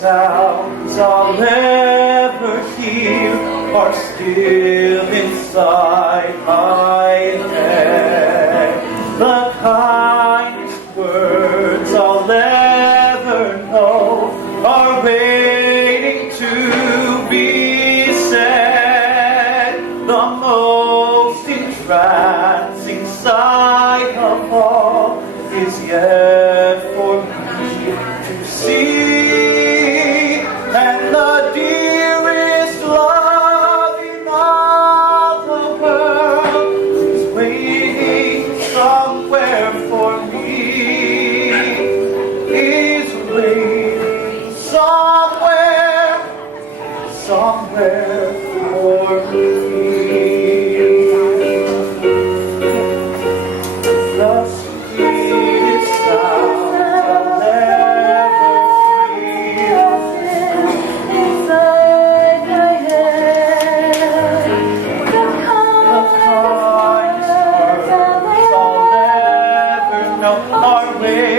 sounds I'll ever hear are still inside my head. The kindest words I'll ever know are waiting to be said. The most entrancing sight of all is yet for me to see, and the dearest love in all the world is waiting somewhere for me, is waiting somewhere for me. The sweetest sounds I'll ever hear inside my head. The kindest words I'll ever know are waiting